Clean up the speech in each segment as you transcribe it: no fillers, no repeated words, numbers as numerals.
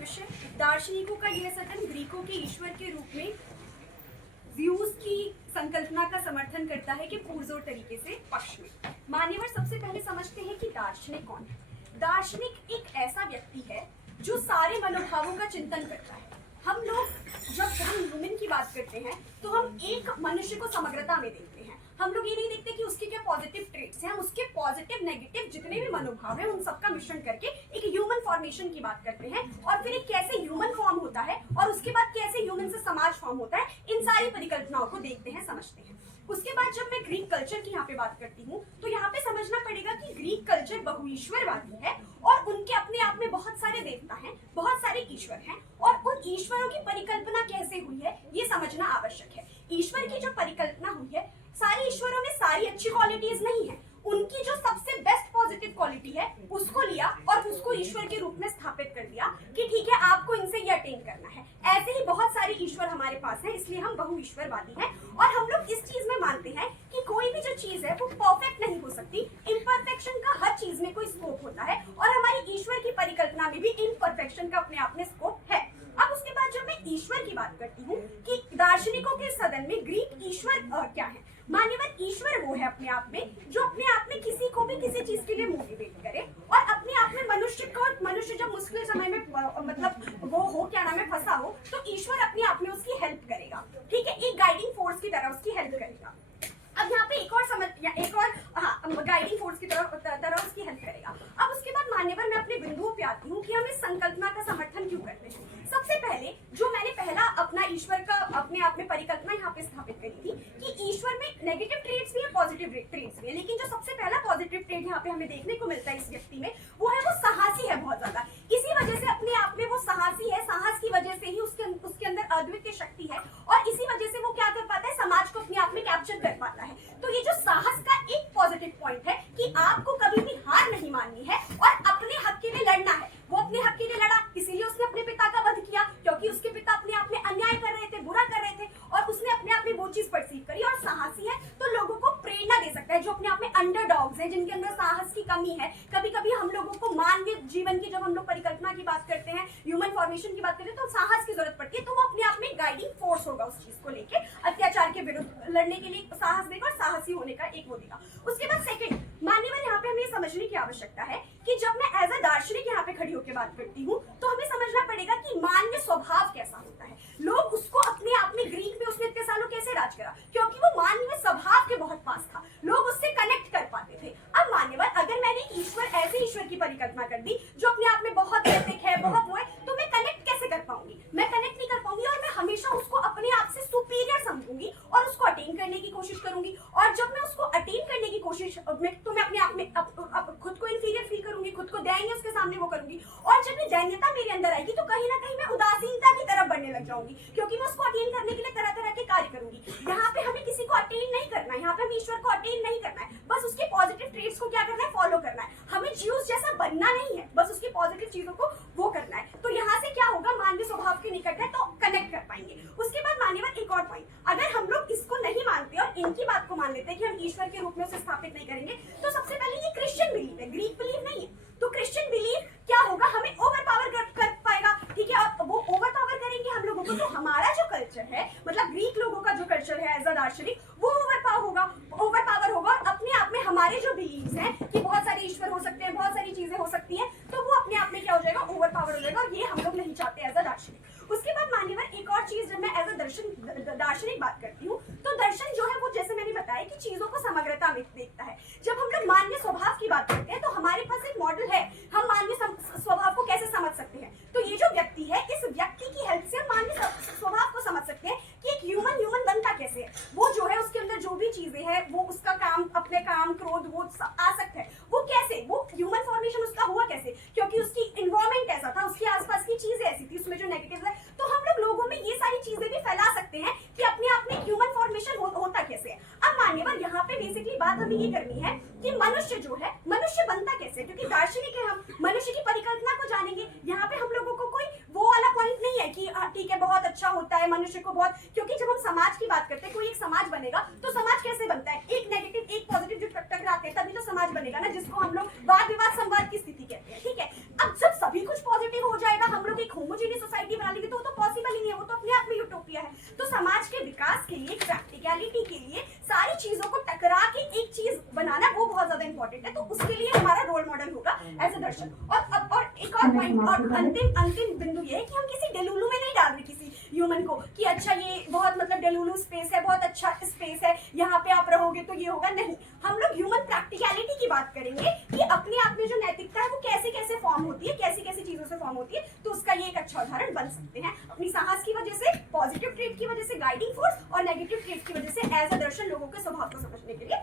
विषय दार्शनिकों का यह सतन ग्रीकों के ईश्वर के रूप में व्यूज की संकल्पना का समर्थन करता है कि पुरजोर तरीके से पक्ष में। मान्यवर सबसे पहले समझते हैं कि दार्शनिक कौन है। दार्शनिक एक ऐसा व्यक्ति है जो सारे मनोभावों का चिंतन करता है। हम लोग जब हम ह्यूमन की बात करते हैं तो हम एक मनुष्य को समग्रता में देखते हैं। हम लोग ये नहीं देखते कि उसके क्या पॉजिटिव ट्रेट्स हैं, हम उसके पॉजिटिव नेगेटिव जितने भी मनोभाव हैं उन सबका मिश्रण करके एक ह्यूमन फॉर्मेशन की बात करते हैं और फिर एक कैसे ह्यूमन फॉर्म होता है और उसके बाद कैसे ह्यूमन से समाज फॉर्म होता है, इन सारी परिकल्पनाओं को देखते हैं, समझते हैं। उसके बाद जब मैं ग्रीक कल्चर की यहाँ पे बात करती हूँ तो यहाँ पे समझना पड़ेगा कि ग्रीक कल्चर बहुईश्वरवादी है और उनके अपने आप में बहुत सारे देवता हैं, बहुत सारे ईश्वर हैं और उन ईश्वरों की परिकल्पना कैसे हुई है ये समझना आवश्यक है। ईश्वर की जो परिकल्पना हुई है, सारे ईश्वरों में सारी अच्छी क्वालिटीज नहीं है, उनकी जो सबसे बेस्ट पॉजिटिव क्वालिटी है उसको लिया और उसको ईश्वर के रूप में स्थापित कर दिया कि ठीक है आपको इनसे ये अटेन करना है। ऐसे ही बहुत सारे ईश्वर हमारे पास हैं, इसलिए हम बहुईश्वरवादी हैं और हम लोग इस चीज में मानते हैं कि कोई भी जो चीज है वो परफेक्ट नहीं हो सकती। इम्परफेक्शन का हर चीज में कोई स्कोप होता है और हमारी ईश्वर की परिकल्पना में भी इम्परफेक्शन का अपने आप में स्कोप है। अब उसके बाद जब मैं ईश्वर की बात करती हूँ कि दार्शनिकों के सदन में ग्रीक ईश्वर क्या है, मान्यवर ईश्वर वो है अपने आप में जो अपने आप में किसी को भी किसी चीज के लिए मोटिवेट करे और अपने आप में मनुष्य जब मुश्किल समय में मतलब वो हो क्या नाम है फंसा हो तो ईश्वर अपने आप में उसकी हेल्प करेगा। ठीक है, एक गाइडिंग फोर्स की तरह उसकी हेल्प करेगा। अब यहाँ पे एक और गाइडिंग फोर्स की तरह उसकी हेल्प करेगा। अब उसके बाद मान्यवर मैं अपने बिंदुओं पे आती हूँ कि हम इस संकल्पना का समर्थन क्यों करते हैं। सबसे पहले जो मैंने पहला अपना ईश्वर का अपने आप में परिकल्पना यहाँ पे स्थापित करी थी कि ईश्वर में नेगेटिव ट्रेट्स भी है, पॉजिटिव ट्रेट्स भी है, लेकिन जो सबसे पहला पॉजिटिव ट्रेट यहाँ पे हमें देखने को मिलता है इस व्यक्ति में वो है वो साहसी है बहुत ज्यादा। इसी वजह से अपने आप में वो साहसी है, साहस की वजह से ही उसके अंदर अद्वितीय शक्ति है और इसी वजह से वो क्या कर पाता है, समाज को अपने आप में कैप्चर कर पाता है। तो ये जो साहस का एक पॉजिटिव पॉइंट है कि आपको कभी भी हार नहीं माननी है और अपने हक के लिए लड़ना है। वो अपने हक के लिए लड़ा, इसीलिए उसने अपने पिता का वध किया क्योंकि उसके पिता अपने आप में अन्याय कर रहे थे, बुरा कर रहे थे और उसने अपने आप में वो चीज परसीव करी। और साहसी है तो लोगों को प्रेरणा दे सकता है, जो अपने आप में अंडरडॉग्स हैं, जिनके अंदर साहस की कमी है। कभी कभी हम लोगों को मानवीय जीवन की जब हम लोग परिकल्पना की बात करते हैं, ह्यूमन फॉर्मेशन की बात करते हैं तो साहस की जरूरत पड़ती है। तो वो अपने आप में गाइडिंग फोर्स होगा उस चीज को लेके, अत्याचार के विरुद्ध लड़ने के लिए साहस देगा और साहसी होने का एक वो देगा। उसके बाद सेकंड मान्यवर यहाँ पे हमें समझने की आवश्यकता है कि जब मैं एज अ दार्शनिक यहाँ पे खड़ी होकर बात करती हूँ तो हमें समझना पड़ेगा कि मानवीय स्वभाव कैसा होता है। लोग उसको अपने आप में ग्रीक में उसने इतने सालों कैसे राज करा, क्योंकि वो मानवीय स्वभाव के बहुत पास था, लोग उससे कनेक्ट कर पाते थे। अब मान्यवर अगर मैंने ईश्वर ऐसे ईश्वर की परिकल्पना कर दी जो अपने आप में बहुत एथिक है, बहुत वो है, तो मैं कनेक्ट कैसे कर पाऊंगी? मैं कनेक्ट नहीं कर पाऊंगी और मैं हमेशा उसको अपने आप से सुपीरियर समझूंगी और उसको अटेन करने की कोशिश करूंगी। और जब मैं उसको अटेन करने की कोशिश तो मैं अपने आप में खुद को इंफीरियर फील करूंगी, खुद को दैन्य उसके सामने वो करूंगी और जब ये दैन्यता मेरे अंदर आएगी तो कहीं ना कहीं मैं उदासीनता की तरफ बढ़ने लग जाऊंगी क्योंकि मैं उसको अटेन करने के लिए तरह तरह के कार्य करूंगी। यहाँ पे हमें किसी को अटेन नहीं करना है, यहाँ पे हमें ईश्वर को अटेन नहीं करना है, बस उसके पॉजिटिव ट्रेट्स को क्या करना है, फॉलो करना है। हमें ज्यूस जैसा बनना नहीं है, बस उसकी पॉजिटिव चीजों को वो करना है। तो यहाँ से क्या होगा, मानवीय स्वभाव के निकट है तो कनेक्ट कर पाएंगे। उसके बाद मान्यवर एक और पॉइंट, अगर हम लोग इसको नहीं मानते और इनकी बात को मान लेते हैं कि हम ईश्वर के रूप में उसे स्थापित नहीं करेंगे तो सबसे पहले ये क्रिश्चियन बिलीफ है, ग्रीक बिलीफ नहीं है। तो क्रिश्चियन बिलीफ क्या होगा, हमें ओवर पावर कर पाएगा। ठीक है, और वो ओवर पावर करेंगे हम लोगों को। तो हमारा जो कल्चर है, मतलब ग्रीक लोगों का जो कल्चर है एज अ दार्शनिक, वो ओवर पावर होगा और अपने आप में हमारे जो बिलीव्स हैं कि बहुत सारे ईश्वर हो सकते हैं, बहुत सारी चीजें हो सकती हैं, तो वो अपने आप में क्या हो जाएगा, ओवर पावर हो जाएगा और ये हम लोग नहीं चाहते एज अ दार्शनिक। उसके बाद मान्यवर एक और चीज, जब मैं एज अ दार्शनिक बात करती हूँ तो दर्शन जो है वो जैसे मैंने बताया कि चीजों को समग्रता में देखता है। जब हम लोग मानवीय स्वभाव की बात करते हैं तो हमारे पास एक मॉडल है, हम मानवीय स्वभाव को कैसे समझ सकते हैं। तो ये जो व्यक्ति है, इस व्यक्ति की हेल्प से हम मानवीय स्वभाव को समझ सकते हैं कि एक ह्यूमन बनता कैसे है। वो जो है उसके अंदर जो भी चीजें हैं, वो उसका काम, अपने काम, क्रोध, वो आसक्त है, वो कैसे, वो ह्यूमन फॉर्मेशन उसका हुआ कैसे, क्योंकि उसकी इन्वायरमेंट ऐसा था, उसके आसपास की चीजें ऐसी थी, उसमें जो नेगेटिव है। तो हम लोगों में ये सारी चीजें भी फैला सकते हैं कि अपने आप में ह्यूमन फॉर्मेशन होता कैसे है। अब मान्यवर यहाँ पे बेसिकली बात हमें ये करनी है कि मनुष्य जो है, मनुष्य बनता कैसे, क्योंकि दार्शनिक है हम, मनुष्य की परिकल्पना को जानेंगे। यहाँ पे हम लोगों को कोई वो वाला पॉइंट नहीं है कि ठीक है बहुत अच्छा होता है मनुष्य को बहुत, क्योंकि जब हम समाज की बात करते हैं, कोई एक समाज बनेगा तो समाज कैसे बनता है, एक नेगेटिव एक पॉजिटिव जो टकराते हैं तभी तो समाज बनेगा ना, जिसको हम लोग वाद विवाद संवाद की स्थिति कहते हैं। ठीक है, अब जब सभी कुछ पॉजिटिव हो जाएगा, हम लोग एक इंपॉर्टेंट है, तो उसके लिए हमारा रोल मॉडल होगा एज अ दर्शन। और एक और पॉइंट और अंतिम बिंदु ये है कि हम किसी डेलुलू में नहीं डाल रहे किसी ह्यूमन को कि अच्छा ये बहुत मतलब डेलुलू स्पेस है, बहुत अच्छा स्पेस है, यहाँ पे आप रहोगे तो ये होगा, नहीं। हम लोग ह्यूमन प्रैक्टिकलिटी की बात करेंगे कि अपने आप में जो नैतिकता है वो कैसे कैसे फॉर्म होती है, कैसी कैसी चीजों से फॉर्म होती है। तो उसका ये एक अच्छा उदाहरण बन सकते हैं अपनी साहस की वजह से, पॉजिटिव ट्रेट की वजह से गाइडिंग फोर्स, और नेगेटिव ट्रेट की वजह से एज अ दर्शन लोगों के स्वभाव को समझने के लिए।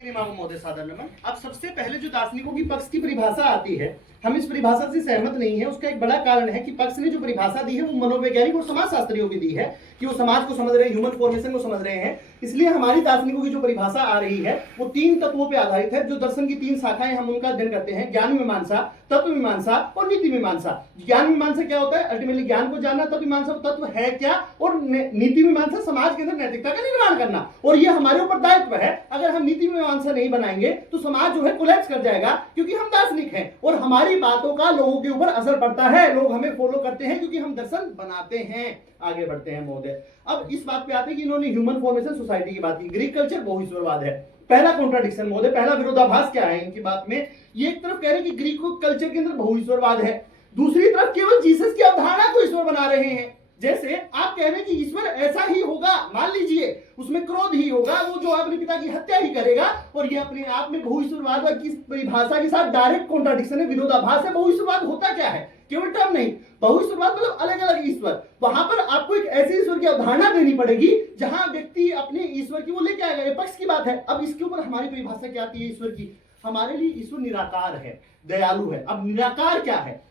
धन्यवाद महोदय, सादर नमन। अब सबसे पहले जो दार्शनिकों की पक्ष की परिभाषा आती है, हम इस परिभाषा से सहमत नहीं है। उसका एक बड़ा कारण है कि पक्ष ने जो परिभाषा दी है वो मनोवैज्ञानिक और समाजशास्त्रियों की दी है कि वो समाज को समझ रहे हैं, ह्यूमन फॉर्मेशन को समझ रहे हैं। इसलिए हमारी दार्शनिकों की जो परिभाषा आ रही है वो 3 तत्वों पर आधारित है। जो दर्शन की 3 शाखाएं हम उनका अध्ययन करते हैं, ज्ञान मीमांसा, तत्व मीमांसा और नीति मीमांसा। ज्ञान मीमांसा क्या होता है? अल्टीमेटली ज्ञान को जानना। तत्व मीमांसा तत्व है क्या, और नीति मीमांसा समाज के अंदर नैतिकता का निर्माण करना। और ये हमारे ऊपर दायित्व है। अगर हम नीति मीमांसा नहीं बनाएंगे तो समाज जो है कोलैप्स कर जाएगा, क्योंकि हम दार्शनिक हैं और हमारी बातों का लोगों के ऊपर असर पड़ता है। लोग हमें फॉलो करते हैं क्योंकि हम दर्शन बनाते हैं। आगे बढ़ते हैं महोदय। अब इस बात पे आते हैं कि इन्होंने ह्यूमन फॉर्मेशन सोसाइटी की बात की। ग्रीक कल्चर बहुईश्वरवाद है। पहला कॉन्ट्राडिक्शन महोदय, पहला विरोधाभास क्या है इनकी बात में? ये एक तरफ कह रहे हैं कि ग्रीक कल्चर के अंदर बहुईश्वरवाद है, दूसरी तरफ केवल जीसस की अवधारणा को ईश्वर बना रहे हैं। जैसे आप कह रहे हैं कि ईश्वर ऐसा ही होगा, मान लीजिए उसमें क्रोध ही होगा, वो जो अपने पिता की हत्या ही करेगा, और ये अपने आप में बहुईश्वरवाद की परिभाषा के साथ डायरेक्ट कॉन्ट्राडिक्शन है, विरोधाभास है। बहुईश्वरवाद होता क्या है? केवल टर्म नहीं, बहुईश्वरवाद मतलब अलग अलग ईश्वर। वहां पर आपको एक ऐसे ईश्वर की अवधारणा देनी पड़ेगी जहां व्यक्ति अपने ईश्वर की वो लेके आएगा। ये पक्ष की बात है। अब इसके ऊपर हमारी परिभाषा क्या आती है ईश्वर की? हमारे लिए ईश्वर निराकार है, दयालु है। अब निराकार क्या है?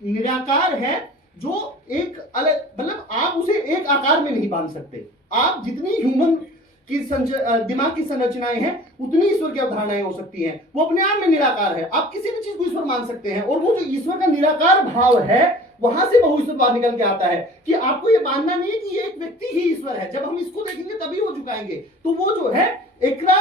निराकार है जो एक अलग, मतलब आप उसे एक आकार में नहीं बांध सकते। आप जितनी ह्यूमन की दिमाग की संरचनाएं हैं उतनी ईश्वर की अवधारणाएं हो सकती हैं। वो अपने आप में निराकार है। आप किसी भी चीज को ईश्वर मान सकते हैं, और वो जो ईश्वर का निराकार भाव है वहां से बहुईश्वरवाद निकल के आता है कि आपको ये मानना नहीं है कि ये एक व्यक्ति ही ईश्वर है। जब हम इसको देखेंगे तभी वो झुकाएंगे। तो वो जो है एकरा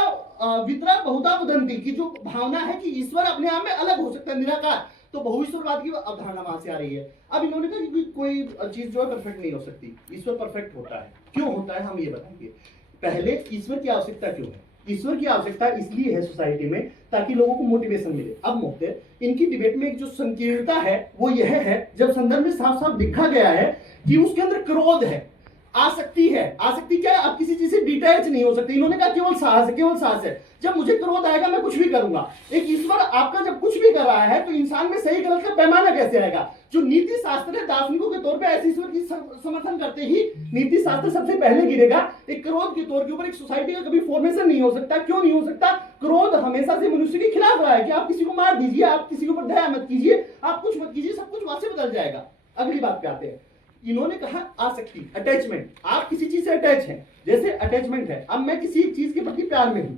वितरा बहुधा वदंती की जो भावना है कि ईश्वर अपने आप में अलग हो सकता है, निराकार, तो बहुईश्वरवाद की अवधारणा वहां से आ रही है। अब इन्होंने कहा कि कोई चीज जो है परफेक्ट नहीं हो सकती, ईश्वर परफेक्ट होता है। क्यों होता है हम ये बताएंगे। पहले ईश्वर की आवश्यकता क्यों है? ईश्वर की आवश्यकता इसलिए है सोसाइटी में ताकि लोगों को मोटिवेशन मिले। अब महोदय, इनकी डिबेट में एक जो संकीर्णता है वो यह है, जब संदर्भ में साफ साफ लिखा गया है कि उसके अंदर क्रोध है, आसक्ति है। आसक्ति क्या है? आप किसी चीज से डिटैच नहीं हो सकते। इन्होंने कहा केवल साहस है, केवल साहस है। जब मुझे क्रोध आएगा मैं कुछ भी करूंगा। एक ईश्वर आपका जब कुछ भी कर रहा है तो इंसान में सही गलत का पैमाना कैसे आएगा? जो नीति शास्त्र है दार्शनिकों के तौर पे ऐसे ईश्वर की समर्थन करते ही नीति शास्त्र सबसे पहले गिरेगा। एक क्रोध के तौर के ऊपर एक सोसाइटी का कभी फॉर्मेशन नहीं हो सकता। क्यों नहीं हो सकता? क्रोध हमेशा से मनुष्य के खिलाफ रहा है कि आप किसी को मार दीजिए, आप किसी के ऊपर दया मत कीजिए, आप कुछ मत कीजिए, सब कुछ वहां से बदल जाएगा। अगली बात पे आते हैं। इन्होंने कहा आसक्ति, अटैचमेंट। आप किसी चीज से अटैच हैं, जैसे अटैचमेंट है। अब मैं किसी चीज के प्रति प्यार में हूं,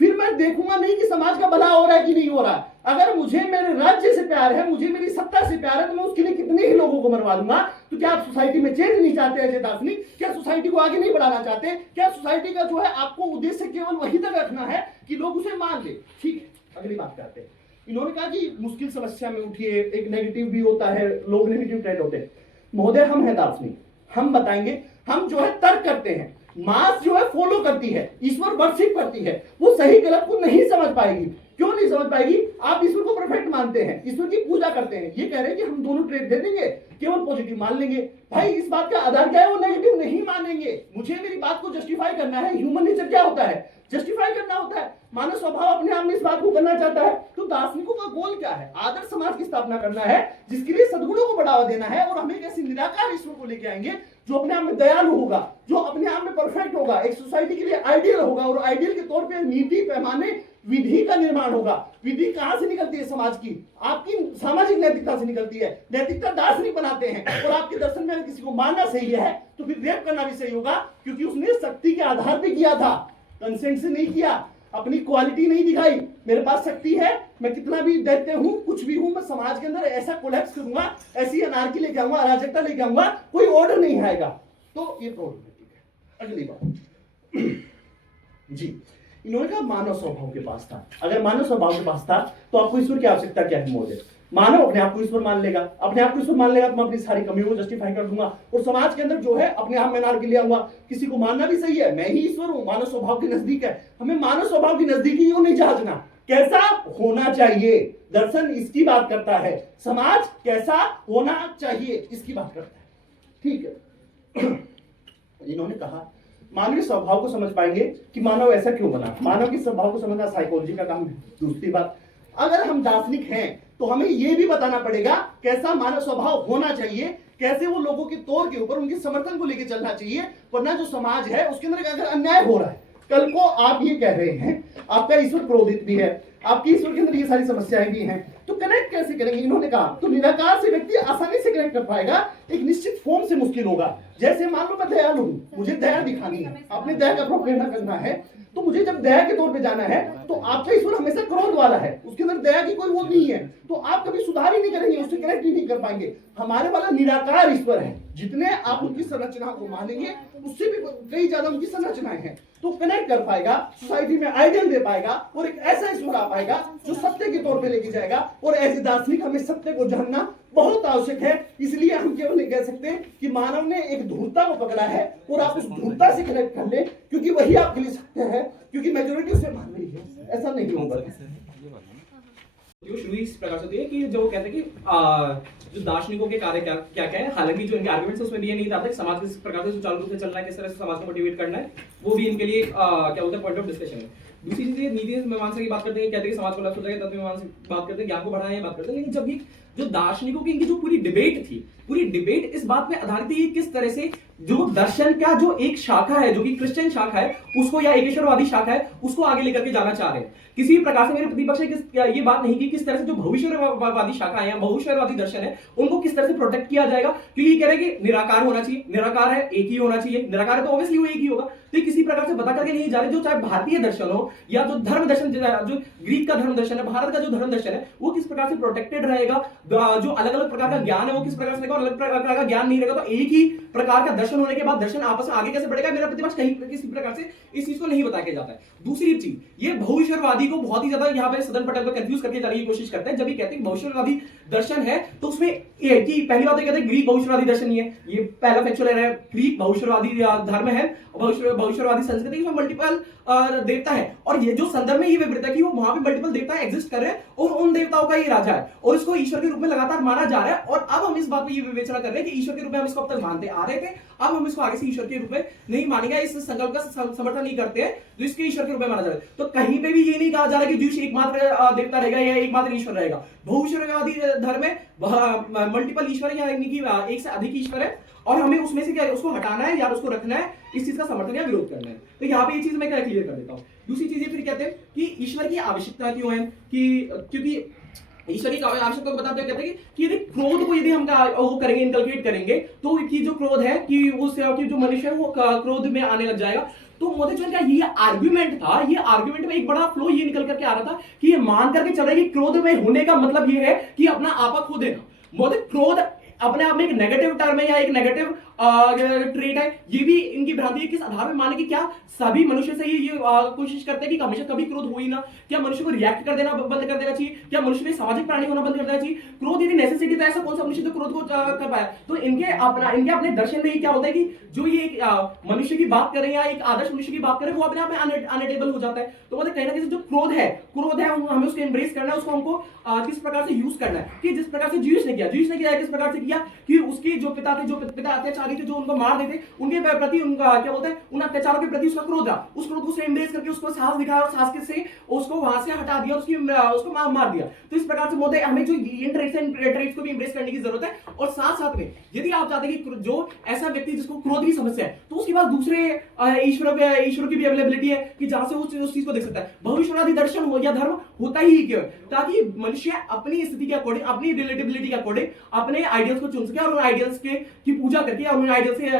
फिर मैं देखूंगा नहीं कि समाज का भला हो रहा है कि नहीं हो रहा। अगर मुझे मेरे राज्य से प्यार है, मुझे मेरी सत्ता से प्यार है, तो मैं उसके लिए कितने ही लोगों को मरवा दूंगा। तो क्या आप सोसाइटी में चेंज नहीं चाहते ऐसे दार्शनिक? क्या सोसाइटी को आगे नहीं बढ़ाना चाहते? क्या सोसाइटी का जो है आपको उद्देश्य केवल वही तक रखना है कि लोग उसे मान ले? ठीक है, अगली बात करते हैं। इन्होंने कहा कि मुश्किल समस्या में उठिए, एक नेगेटिव भी होता है, लोग नेगेटिव ट्रेंड होते हैं। महोदय, हम है दार्शनिक, हम बताएंगे। हम जो है तर्क करते हैं, मास जो है फॉलो करती है, ईश्वर वर्शिप करती है, वो सही गलत को नहीं समझ पाएगी। क्यों नहीं समझ पाएगी? आप ईश्वर को परफेक्ट मानते हैं, ईश्वर की पूजा करते हैं, ये कह रहे हैं कि हम दोनों ट्रेड दे देंगे, केवल पॉजिटिव मान लेंगे। भाई इस बात का आधार क्या है? वो नेगेटिव नहीं मानेंगे। मुझे मेरी बात को जस्टिफाई करना है। ह्यूमन नेचर क्या होता है? जस्टिफाई करना होता है। मानव स्वभाव अपने आप में इस बात को करना चाहता है। तो दार्शनिकों का गोल क्या है? आदर्श समाज की स्थापना करना है, जिसके लिए सद्गुणों को बढ़ावा देना है, और हम एक ऐसी निराकार ईश्वर को लेके आएंगे जो अपने आप में दयालु होगा, जो अपने आप में परफेक्ट होगा, एक सोसाइटी के लिए आइडियल होगा, और आइडियल के तौर पे नीति, पैमाने, विधि का निर्माण होगा। विधि कहां से निकलती है? समाज की, आपकी सामाजिक नैतिकता से निकलती है। नैतिकता दार्शनिक बनाते हैं। और आपके दर्शन में अगर किसी को मानना सही है तो फिर रेप करना भी सही होगा, क्योंकि उसने शक्ति के आधार पर किया था, कंसेंट से नहीं किया, अपनी क्वालिटी नहीं दिखाई। मेरे पास शक्ति है, मैं कितना भी दैत्य हूं, कुछ भी हूं, मैं समाज के अंदर ऐसा कोलैप्स करूंगा, ऐसी अनार्की लेके आऊंगा, अराजकता लेके आऊंगा, कोई ऑर्डर नहीं आएगा। तो ये प्रॉब्लमेटिक है। अगली बात जी, इन्होंने कहा मानव स्वभाव के पास था। अगर मानव स्वभाव के पास था तो आपको ईश्वर की आवश्यकता क्या है महोदय? मानव अपने आप को ईश्वर मान लेगा। अपने आप को ईश्वर मान लेगा तो मैं अपनी सारी कमियों को जस्टिफाई कर दूंगा, और समाज के अंदर जो है अपने आप में अनार्की ले आऊंगा। किसी को मानना भी सही है, मैं ही ईश्वर हूं, मानव स्वभाव के नजदीक है। हमें मानव स्वभाव की नजदीकी नहीं जांचना, कैसा होना चाहिए, दर्शन इसकी बात करता है, समाज कैसा होना चाहिए इसकी बात करता है। ठीक है, इन्होंने कहा मानवीय स्वभाव को समझ पाएंगे कि मानव ऐसा क्यों बना, मानव की स्वभाव को समझना साइकोलॉजी का काम है। दूसरी बात, अगर हम दार्शनिक हैं तो हमें यह भी बताना पड़ेगा कैसा मानव स्वभाव होना चाहिए, कैसे वो लोगों के तौर के ऊपर उनके समर्थन को लेकर चलना चाहिए, वरना जो समाज है उसके अंदर अगर अन्याय हो रहा है, कल को आप ये कह रहे हैं आपका ईश्वर क्रोधित भी है, आपकी ईश्वर के अंदर ये सारी समस्याएं भी हैं, तो कनेक्ट कैसे करेंगे? इन्होंने कहा तो निराकार से व्यक्ति आसानी से कनेक्ट कर पाएगा, एक निश्चित फॉर्म से मुश्किल होगा। जैसे मान लो मैं दयालु हूं, मुझे दया दिखानी है, आपने दया का प्रोपेगेंडा करना है, तो मुझे जब दया के तौर पे जाना है तो आपका ईश्वर हमेशा क्रोध वाला है, उसके अंदर दया की कोई वो नहीं है, तो आप कभी सुधार ही नहीं करेंगे, उससे कनेक्ट ही नहीं कर पाएंगे। हमारे वाला निराकार ईश्वर है, जितने आप उनकी संरचना को मानेंगे उससे भी कई ज्यादा उनकी संरचनाएं हैं, तो कनेक्ट कर पाएगा, सोसाइटी में आइडियल दे पाएगा और एक ऐसा ईश्वर आ पाएगा जो सत्य के तौर पे लेके जाएगा। और ऐसे दार्शनिक हमें सत्य को जानना बहुत आवश्यक है, इसलिए हम केवल नहीं कह सकते कि मानव ने एक धूर्तता को पकड़ा है और आप उस धूर्तता से कनेक्ट कर ले क्योंकि वही आपके लिए सत्य है, क्योंकि मेजोरिटी उसे मान रही है, ऐसा नहीं होगा। जो शुरू इस प्रकार से होती है कि जो वो कहते हैं कि जो दार्शनिकों के कार्य क्या क्या क्या है, हालांकि जो इनके आर्गुमेंट्स है उसमें भी ये नहीं था कि समाज किस प्रकार से सुचारू रूप से चलना है, किस तरह से समाज को मोटिवेट करना है, वो भी इनके लिए क्या बोलते हैं पॉइंट ऑफ डिस्कशन है। दूसरी चीज ये नीति मीमांसा की बात करते हैं, कहते हैं कि समाज को लक्ष्य होता है, तत्व मीमांसा की बात करते हैं, ज्ञान को बढ़ाना है बात करते हैं। लेकिन जब ये जो दार्शनिकों की इनकी जो पूरी डिबेट थी, पूरी डिबेट इस बात पे आधारित थी किस तरह से जो दर्शन का जो एक शाखा है, जो कि क्रिश्चियन शाखा है, उसको या एकेश्वरवादी शाखा है, उसको आगे लेकर के जाना चाह रहे हैं। किसी भी प्रकार से मेरे प्रतिपक्ष ने ये बात नहीं की किस तरह से जो भविष्यवादी शाखा है या भविष्यवादी दर्शन है उनको किस तरह से प्रोटेक्ट किया जाएगा, क्योंकि ये कह रहे हैं कि निराकार होना चाहिए, निराकार है एक ही होना चाहिए, निराकार है तो ऑब्वियसली वो एक ही होगा। तो किसी प्रकार से बता करके नहीं जा रहे, जो चाहे भारतीय दर्शन हो या जो धर्म दर्शन, जो ग्रीक का धर्म दर्शन है, भारत का जो धर्म दर्शन है, वो किस प्रकार से प्रोटेक्टेड रहेगा, जो अलग अलग प्रकार का ज्ञान है वो किस प्रकार से रहेगा, और अलग प्रकार का ज्ञान नहीं रहेगा। तो एक ही प्रकार का दर्शन होने के बाद दर्शन आपस में आगे कैसे बढ़ेगा, मेरा प्रतिपक्ष कहीं किसी प्रकार से इस चीज को नहीं बताया जाता है। दूसरी चीज, ये भविष्यवादी को बहुत ही ज्यादा यहाँ पे सदन पटेल को कंफ्यूज करके जाने की कोशिश करते हैं। जब ये कहते हैं भविष्यवादी दर्शन है तो उसमें कि पहली बात कहते हैं ग्रीक भविष्यवादी दर्शन नहीं है, ये पहला फैक्चुअल है, ग्रीक भविष्यवादी धर्म है, भविष्यवादी संस्कृति में मल्टीपल देवता है, और ये जो संदर्भ में ये विवृत है कि वो वहां पे मल्टीपल देवता एग्जिस्ट कर रहे हैं और उन देवताओं का ये राजा है और इसको ईश्वर के रूप में लगातार माना जा रहा है। और अब हम इस बात पे ये विवेचना कर रहे हैं कि ईश्वर के रूप में हम इसको अब तक मानते आ रहे थे, अब हम इसको आगे से ईश्वर के रूप में नहीं मानेंगे, इस संकल्प का समर्थन नहीं करते हैं जो इसके ईश्वर के रूप में माना जा रहा है। तो कहीं पे भी ये नहीं कहा जा रहा कि जीव एकमात्र देवता रहेगा या एकमात्र ईश्वर रहेगा। भविष्यवादी धर्म में मल्टीपल ईश्वर या एक से अधिक ईश्वर है और हमें उसमें से क्या उसको हटाना है या उसको रखना है, इस चीज का समर्थन या विरोध करना है। तो यहाँ पे ये चीज मैं क्या क्लियर कर देता हूँ। दूसरी चीज ये फिर कहते हैं कि ईश्वर की आवश्यकता क्यों है, कि क्योंकि ईश्वर की आवश्यकता को बताते हैं, कहते हैं कि यदि क्रोध को यदि हम वो करेंगे, इनकलकेट करेंगे, तो कि जो क्रोध है कि उस जो मनुष्य है वो क्रोध में आने लग जाएगा। तो मोदी का ये आर्गुमेंट था, ये आर्गुमेंट में एक बड़ा फ्लो ये निकल करके आ रहा था कि ये मान करके चल रहा है कि क्रोध में होने का मतलब ये है कि अपना आपा खो देना। मोदी क्रोध अपने आप में एक नेगेटिव टर्म है या एक नेगेटिव ट्रेट है, ये भी इनकी भ्रांति है। किस आधार में माने कि क्या सभी मनुष्य से ये कोशिश करते हैं कि हमेशा कभी क्रोध हो ही ना, क्या मनुष्य को रिएक्ट कर देना बंद कर देना चाहिए, क्या मनुष्य में सामाजिक प्राणी होना बंद कर देना चाहिए। क्रोध यदि नेसेसिटी तो ऐसा कौन सा मनुष्य जो क्रोध को कर पाया। तो इनके अपने दर्शन में क्या होता है कि जो ये मनुष्य की बात करें या एक आदर्श मनुष्य की बात करें वो अपने आप में अनएटेबल हो जाता है। तो मतलब कहीं ना कहीं जो क्रोध है हमें उसको एम्ब्रेस करना है, उसको हमको किस प्रकार से यूज करना है, कि जिस प्रकार से जीसस ने किया किस प्रकार से किया कि उसके जो पिता अत्याचारी थे, जो उनको मार देते, उनके प्रति उनका क्या बोलते हैं उन अत्याचारों के प्रति उसका क्रोध था, उस क्रोध को उसने एम्ब्रेस करके उसको साहस दिखाया और साहस से उसको वहां से हटा दिया, उसको मार दिया। तो इस प्रकार से मोदी हमें जो इन ट्रेट्स को भी एम्ब्रेस करने की जरूरत है। और साथ साथ में यदि आप चाहते हैं कि जो ऐसा व्यक्ति जिसको क्रोध की समस्या है तो उसके पास दूसरे ईश्वर की भी अवेलेबिलिटी है कि जहां से उस चीज को देख सकता है। भविष्यवादी दर्शन हो या धर्म होता ही क्यों, ताकि मनुष्य अपनी स्थिति के अकॉर्डिंग, अपनी रिलेटिबिलिटी के अकॉर्डिंग अपने आइडियल्स को चुन सके और उन आइडियल्स की पूजा करके या उन आइडियल से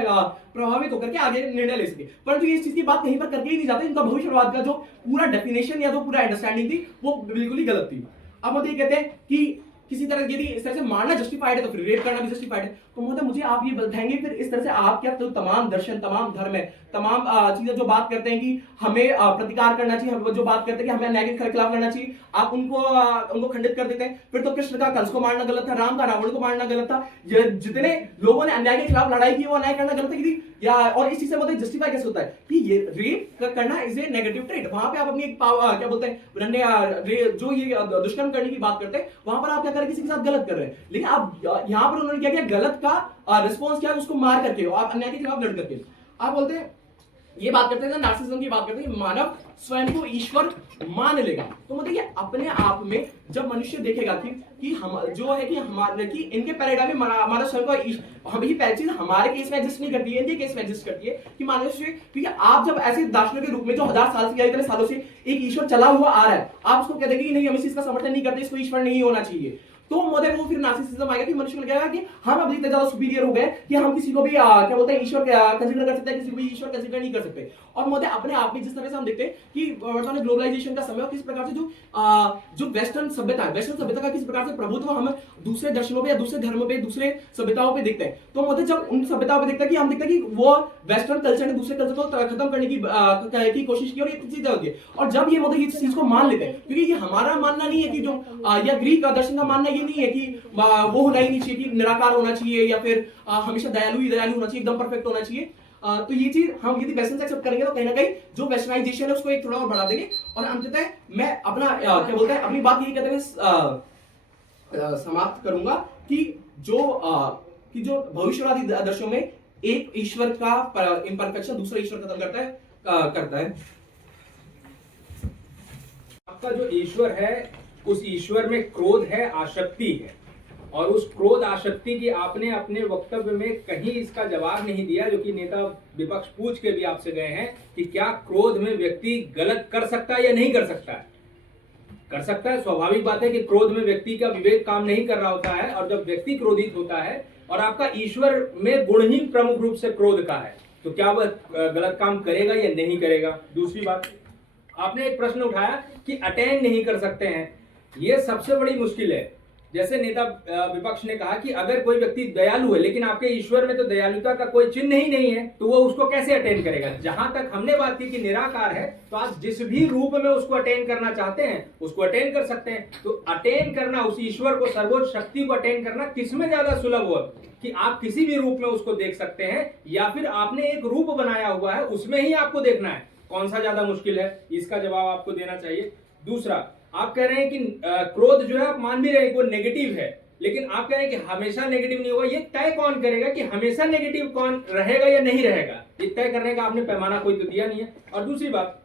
प्रभावित होकर के आगे निर्णय ले सके। परंतु इस चीज की बात कहीं पर करके ही नहीं जाते। इनका भविष्यवाद का जो पूरा डेफिनेशन या जो पूरा अंडरस्टैंडिंग थी वो बिल्कुल ही गलत थी। अब वो ये कहते हैं कि किसी तरह यदि इस तरह से मारना जस्टिफाइड है तो फिर रेप करना भी जस्टिफाइड है। तो महोदय मुझे आप ये बताएंगे फिर इस तरह से आप क्या तो तमाम दर्शन, तमाम धर्म है, तमाम चीजें जो बात करते हैं कि हमें प्रतिकार करना चाहिए, हम जो बात करते हैं कि हमें अन्याय के खिलाफ लड़ना चाहिए, आप उनको खंडित कर देते हैं। फिर तो कृष्ण का कंस को मारना गलत था, राम का रावण को मारना गलत था, जितने लोगों ने अन्याय के खिलाफ लड़ाई की वो अन्याय करना गलत है या और इस चीज से मतलब जस्टिफाई कैसे होता है कि ये रेप करना इज ए नेगेटिव ट्रेट। वहां पे आप अपनी एक क्या बोलते हैं जो ये दुष्कर्म करने की बात करते हैं वहां पर आप क्या कर रहे हैं, किसी के साथ गलत कर रहे हैं। लेकिन आप यहां पर उन्होंने क्या किया, गलत का रिस्पॉन्स किया उसको मार करके, आप अन्याय के खिलाफ लड़ करके। आप बोलते हैं ये बात करते हैं, नार्सिसिज्म की बात करते हैं, मानव स्वयं को ईश्वर मान लेगा। तो मतलब ये अपने आप में जब मनुष्य देखेगा कि हम जो है कि हमारे कि इनके पैराडाइम में मानव स्वयं को हम ही पहली चीज हमारे केस में एग्जिस्ट नहीं करती है, इनके केस में एग्जिस्ट करती है कि मनुष्य, क्योंकि आप जब ऐसे दार्शनिक के रूप में जो 1000 साल से या इतने सालों से एक ईश्वर चला हुआ आ रहा है, आप उसको कह देंगे कि नहीं हम इसका समर्थन नहीं करते, इसको ईश्वर नहीं होना चाहिए, तो महोदय वो फिर नार्सिसिज्म आएगा कि मनुष्य को लगेगा कि हम अब इतने ज्यादा सुपीरियर हो गए कि हम किसी को भी क्या बोलते हैं ईश्वर कंसीडर कर सकते हैं, किसी को भी ईश्वर कंसीडर नहीं कर सकते। और महोदय अपने आप में जिस तरह से हम देखते हैं कि वर्तमान ग्लोबलाइजेशन का समय और किस प्रकार से जो वेस्टर्न सभ्यता है, वेस्टर्न सभ्यता का किस प्रकार से प्रभुत्व हम दूसरे दर्शनों पे या दूसरे धर्मों पे, दूसरे सभ्यताओं पे देखते हैं। तो महोदय जब उन सभ्यताओं पे देखते हैं कि हम देखते हैं कि वो वेस्टर्न कल्चर ने दूसरे कल्चर को खत्म करने की कोशिश की और ये चीजें होती है, और जब ये महोदय इस चीज को मान लेते हैं, क्योंकि ये हमारा मानना नहीं है कि जो या ग्रीक का दर्शन का मानना ये नहीं है कि वो होना ही नहीं चाहिए कि निराकार होना चाहिए या फिर हमेशा दयालु ही दयालु होना चाहिए, एकदम परफेक्ट होना चाहिए। तो ये चीज हम यदि वेस्टर्न से एक्सेप्ट करेंगे तो कहीं ना कहीं जो वेस्टर्नाइजेशन है उसको एक थोड़ा और बढ़ा देंगे। और अंततः मैं अपना क्या बोलते हैं अपनी बात यही कहते हुए समाप्त करूंगा कि जो भविष्यवादी दर्शनों में एक ईश्वर का इम्परफेक्शन दूसरा ईश्वर खत्म करता है। आपका जो ईश्वर है उस ईश्वर में क्रोध है, आसक्ति है, और उस क्रोध आसक्ति की आपने अपने वक्तव्य में कहीं इसका जवाब नहीं दिया, जो कि नेता विपक्ष पूछ के भी आपसे गए हैं कि क्या क्रोध में व्यक्ति गलत कर सकता है या नहीं कर सकता है। कर सकता है, स्वाभाविक बात है कि क्रोध में व्यक्ति का विवेक काम नहीं कर रहा होता है, और जब व्यक्ति क्रोधित होता है और आपका ईश्वर में गुण ही प्रमुख रूप से क्रोध का है, तो क्या वह गलत काम करेगा या नहीं करेगा। दूसरी बात, आपने एक प्रश्न उठाया कि अटेन नहीं कर सकते हैं, ये सबसे बड़ी मुश्किल है। जैसे नेता विपक्ष ने कहा कि अगर कोई व्यक्ति दयालु है लेकिन आपके ईश्वर में तो दयालुता का कोई चिन्ह ही नहीं है, तो वो उसको कैसे अटेन करेगा। जहां तक हमने बात की कि निराकार है, तो आप जिस भी रूप में उसको अटेन करना चाहते हैं उसको अटेन कर सकते हैं। तो अटेन करना, उस ईश्वर को, सर्वोच्च शक्ति को अटेन करना किसमें ज्यादा सुलभ हो कि आप किसी भी रूप में उसको देख सकते हैं, या फिर आपने एक रूप बनाया हुआ है उसमें ही आपको देखना है, कौन सा ज्यादा मुश्किल है, इसका जवाब आपको देना चाहिए। दूसरा, आप कह रहे हैं कि क्रोध जो है आप मान भी रहे हैं कि वो नेगेटिव है, लेकिन आप कह रहे हैं कि हमेशा नेगेटिव नहीं होगा। ये तय कौन करेगा कि हमेशा नेगेटिव कौन रहेगा या नहीं रहेगा, ये तय करने का आपने पैमाना कोई तो दिया नहीं है। और दूसरी बात,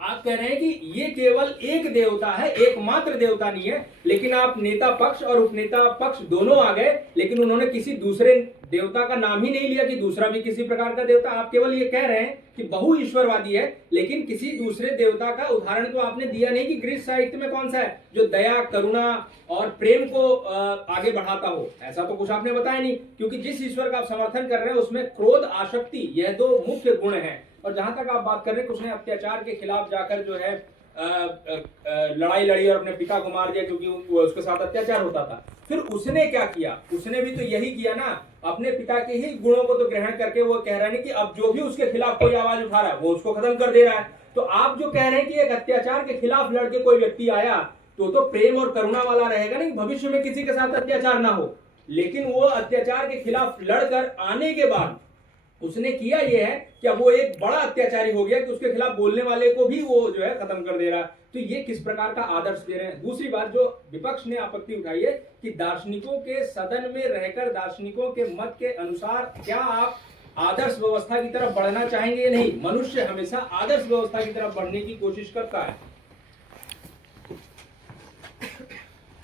आप कह रहे हैं कि ये केवल एक देवता है, एकमात्र देवता नहीं है, लेकिन आप नेता पक्ष और उपनेता पक्ष दोनों आ गए, लेकिन उन्होंने किसी दूसरे देवता का नाम ही नहीं लिया कि दूसरा भी किसी प्रकार का देवता। आप केवल ये कह रहे हैं कि बहु ईश्वरवादी है, लेकिन किसी दूसरे देवता का उदाहरण तो आपने दिया नहीं कि ग्रीक साहित्य में कौन सा है जो दया, करुणा और प्रेम को आगे बढ़ाता हो, ऐसा तो कुछ आपने बताया नहीं। क्योंकि जिस ईश्वर का आप समर्थन कर रहे हैं उसमें क्रोध, आसक्ति, यह दो मुख्य गुण है। और जहां तक आप बात कर रहे हैं कि उसने अत्याचार के खिलाफ जाकर जो है लड़ाई लड़ी और अपने पिता को मार दिया क्योंकि उसके साथ अत्याचार होता था, फिर उसने क्या किया, उसने भी तो यही किया ना, अपने पिता के ही गुणों को तो ग्रहण करके वो कह रहे हैं कि अब जो भी उसके खिलाफ कोई आवाज उठा रहा है वो उसको खत्म कर दे रहा है। तो आप जो कह रहे हैं कि एक अत्याचार के खिलाफ लड़के कोई व्यक्ति आया तो प्रेम और करुणा वाला रहेगा नहीं, भविष्य में किसी के साथ अत्याचार ना हो। लेकिन वो अत्याचार के खिलाफ लड़कर आने के बाद उसने किया ये है कि अब वो एक बड़ा अत्याचारी हो गया कि उसके खिलाफ बोलने वाले को भी वो जो है खत्म कर दे रहा है। तो ये किस प्रकार का आदर्श दे रहे हैं। दूसरी बात जो विपक्ष ने आपत्ति उठाई है कि दार्शनिकों के सदन में रहकर दार्शनिकों के मत के अनुसार क्या आप आदर्श व्यवस्था की तरफ बढ़ना चाहेंगे या नहीं। मनुष्य हमेशा आदर्श व्यवस्था की तरफ बढ़ने की कोशिश करता है।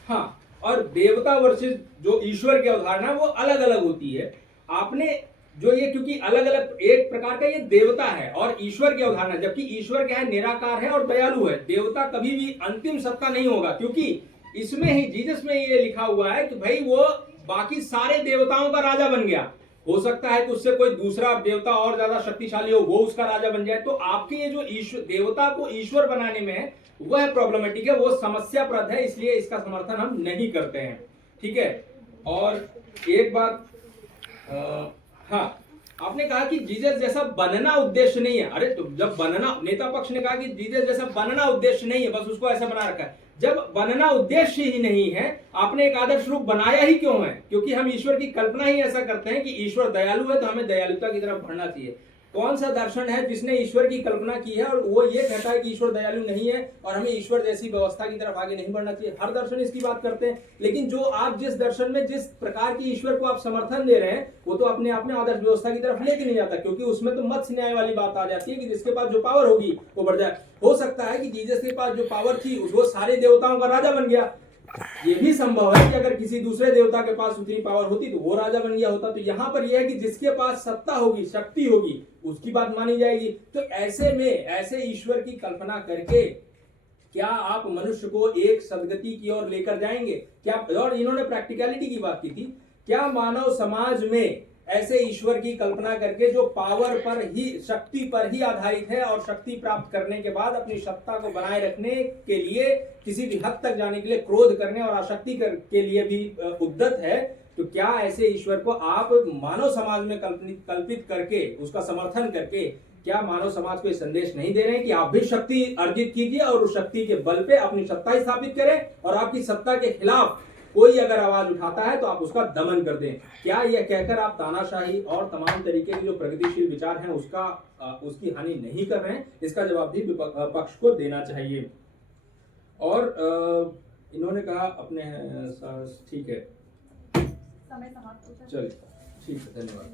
हाँ, और देवता वर्सेस जो ईश्वर की अवधारणा वो अलग अलग होती है। आपने जो ये, क्योंकि अलग अलग एक प्रकार का ये देवता है और ईश्वर की अवधारणा, जबकि ईश्वर क्या है, निराकार है और दयालु है। देवता कभी भी अंतिम सत्ता नहीं होगा, क्योंकि इसमें ही जीसस में ये लिखा हुआ है कि भाई वो बाकी सारे देवताओं का राजा बन गया। हो सकता है कि उससे कोई दूसरा देवता और ज्यादा शक्तिशाली हो, वो उसका राजा बन जाए। तो आपके ये जो ईश्वर, देवता को ईश्वर बनाने में है, वह प्रॉब्लमेटिक है, वो समस्याप्रद है, इसलिए इसका समर्थन हम नहीं करते हैं। ठीक है। और एक बात, हाँ, आपने कहा कि जीसस जैसा बनना उद्देश्य नहीं है। अरे तो जब बनना, नेता पक्ष ने कहा कि जीसस जैसा बनना उद्देश्य नहीं है, बस उसको ऐसा बना रखा है। जब बनना उद्देश्य ही नहीं है, आपने एक आदर्श रूप बनाया ही क्यों है? क्योंकि हम ईश्वर की कल्पना ही ऐसा करते हैं कि ईश्वर दयालु है तो हमें दयालुता की तरफ बढ़ना चाहिए। कौन सा दर्शन है जिसने ईश्वर की कल्पना की है और वो ये कहता है कि ईश्वर दयालु नहीं है और हमें ईश्वर जैसी व्यवस्था की तरफ आगे नहीं बढ़ना चाहिए? हर दर्शन इसकी बात करते हैं, लेकिन जो आप जिस दर्शन में जिस प्रकार की ईश्वर को आप समर्थन दे रहे हैं, वो तो अपने आप में आदर्श व्यवस्था की तरफ लेके नहीं जाता, क्योंकि उसमें तो मत्स्य न्याय वाली बात आ जाती है कि जिसके पास जो पावर होगी वो बढ़ जाए। हो सकता है कि जीसस के पास जो पावर थी वो सारे देवताओं का राजा बन गया। ये भी संभव है कि अगर किसी दूसरे देवता के पास उतनी पावर होती तो वो राजा बन गया होता। तो यहां पर यह है कि जिसके पास सत्ता होगी, शक्ति होगी, उसकी बात मानी जाएगी। तो ऐसे में ऐसे ईश्वर की कल्पना करके क्या आप मनुष्य को एक सदगति की ओर लेकर जाएंगे? क्या, और इन्होंने प्रैक्टिकलिटी की बात की थी, क्या मानव समाज में ऐसे ईश्वर की कल्पना करके जो पावर पर ही, शक्ति पर ही आधारित है और शक्ति प्राप्त करने के बाद अपनी सत्ता को बनाए रखने के लिए किसी भी हद तक जाने के लिए क्रोध करने और आसक्ति के लिए भी उद्यत है, तो क्या ऐसे ईश्वर को आप मानव समाज में कल्पित करके, उसका समर्थन करके, क्या मानव समाज को ये संदेश नहीं दे रहे हैं कि आप भी शक्ति अर्जित कीजिए और उस शक्ति के बल पे अपनी सत्ता स्थापित करें, और आपकी सत्ता के खिलाफ कोई अगर आवाज उठाता है तो आप उसका दमन कर दें? क्या यह कहकर आप तानाशाही और तमाम तरीके के जो प्रगतिशील विचार हैं उसकी हानि नहीं कर रहे हैं? इसका जवाब भी पक्ष को देना चाहिए। और इन्होंने कहा अपने, ठीक है, समय समाप्त हो जाए। चलिए, ठीक है, धन्यवाद।